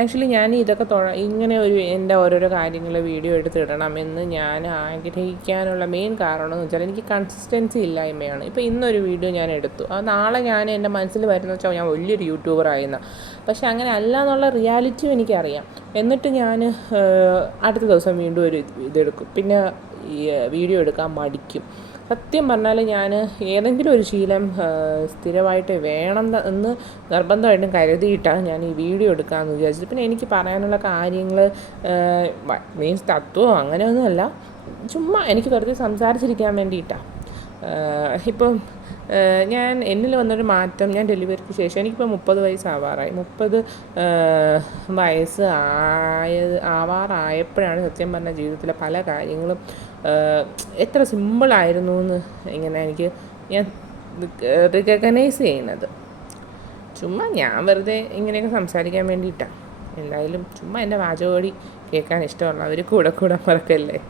Actually ഞാൻ ഇതൊക്കെ ഇങ്ങനെ ഒരു എൻ്റെ ഓരോരോ കാര്യങ്ങൾ വീഡിയോ എടുത്തിടണമെന്ന് ഞാൻ ആഗ്രഹിക്കാനുള്ള മെയിൻ കാരണം എന്ന് വെച്ചാൽ എനിക്ക് കൺസിസ്റ്റൻസി ഇല്ലായ്മയാണ്. ഇപ്പോൾ ഇന്നൊരു വീഡിയോ ഞാൻ എടുത്തു, അത് നാളെ ഞാൻ എൻ്റെ മനസ്സിൽ വരുന്ന വെച്ചാൽ ഞാൻ വലിയൊരു യൂട്യൂബറായിരുന്നു. പക്ഷെ അങ്ങനെ അല്ല എന്നുള്ള റിയാലിറ്റിയും എനിക്കറിയാം. എന്നിട്ട് ഞാൻ അടുത്ത ദിവസം വീണ്ടും ഒരു ഇതെടുക്കും, പിന്നെ ഈ വീഡിയോ എടുക്കാൻ മടിക്കും. സത്യം പറഞ്ഞാൽ ഞാൻ ഏതെങ്കിലും ഒരു ശീലം സ്ഥിരമായിട്ട് വേണം എന്ന് നിർബന്ധമായിട്ടും കരുതിയിട്ടാണ് ഞാൻ ഈ വീഡിയോ എടുക്കാമെന്ന് വിചാരിച്ചത്. പിന്നെ എനിക്ക് പറയാനുള്ള കാര്യങ്ങൾ മീൻസ് തത്വമോ അങ്ങനെയൊന്നുമല്ല, ചുമ്മാ എനിക്ക് വെറുതെ സംസാരിച്ചിരിക്കാൻ വേണ്ടിയിട്ടാണ്. ഇപ്പം ഞാൻ എന്നിൽ വന്നൊരു മാറ്റം, ഞാൻ ഡെലിവറിക്ക് ശേഷം എനിക്കിപ്പോൾ 30 വയസ്സാവാറായി. 30 വയസ്സ് ആവാറായപ്പോഴാണ് സത്യം പറഞ്ഞ ജീവിതത്തിലെ പല കാര്യങ്ങളും എത്ര സിമ്പിളായിരുന്നു എന്ന് ഇങ്ങനെ ഞാൻ റിക്കഗ്നൈസ് ചെയ്യുന്നത്. ചുമ്മാ ഞാൻ വെറുതെ ഇങ്ങനെയൊക്കെ സംസാരിക്കാൻ വേണ്ടിയിട്ടാണ്. എന്തായാലും ചുമ്മാ എൻ്റെ വാചകോടി കേൾക്കാൻ ഇഷ്ടമുള്ളവർ കൂടെ മറക്കല്ലേ.